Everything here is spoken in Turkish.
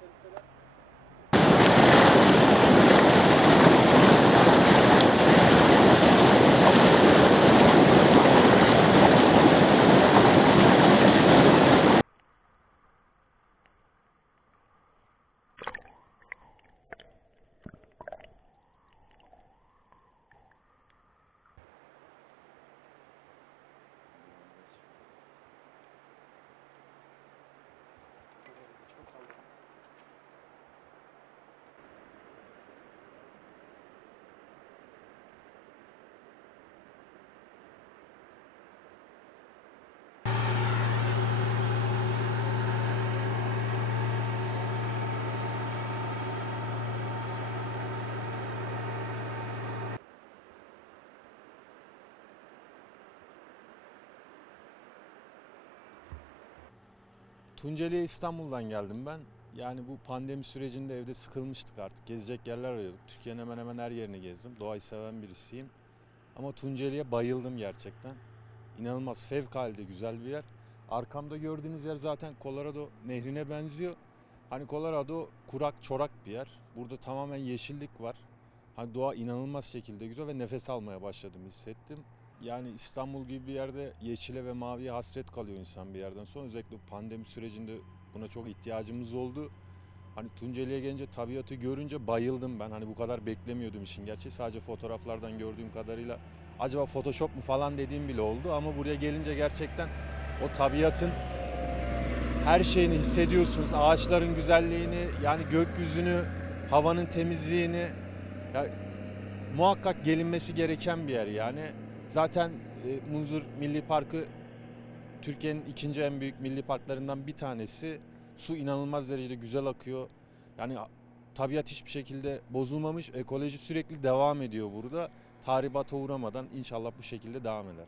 Şerifler. Tunceli'ye İstanbul'dan geldim ben. Yani bu pandemi sürecinde evde sıkılmıştık artık. Gezecek yerler arıyorduk. Türkiye'nin hemen hemen her yerini gezdim. Doğayı seven birisiyim. Ama Tunceli'ye bayıldım gerçekten. İnanılmaz fevkalade güzel bir yer. Arkamda gördüğünüz yer zaten Colorado nehrine benziyor. Hani Colorado kurak çorak bir yer. Burada tamamen yeşillik var. Hani doğa inanılmaz şekilde güzel ve nefes almaya başladım hissettim. Yani İstanbul gibi bir yerde yeşile ve maviye hasret kalıyor insan bir yerden sonra. Özellikle pandemi sürecinde buna çok ihtiyacımız oldu. Hani Tunceli'ye gelince tabiatı görünce bayıldım ben. Hani bu kadar beklemiyordum işin gerçeği. Sadece fotoğraflardan gördüğüm kadarıyla acaba Photoshop mu falan dediğim bile oldu. Ama buraya gelince gerçekten o tabiatın her şeyini hissediyorsunuz. Ağaçların güzelliğini, yani gökyüzünü, havanın temizliğini. Ya, muhakkak gelinmesi gereken bir yer yani. Zaten e, Munzur Milli Parkı Türkiye'nin ikinci en büyük milli parklarından bir tanesi. Su inanılmaz derecede güzel akıyor. Yani tabiat hiçbir şekilde bozulmamış. Ekoloji sürekli devam ediyor burada. Tahribata uğramadan inşallah bu şekilde devam eder.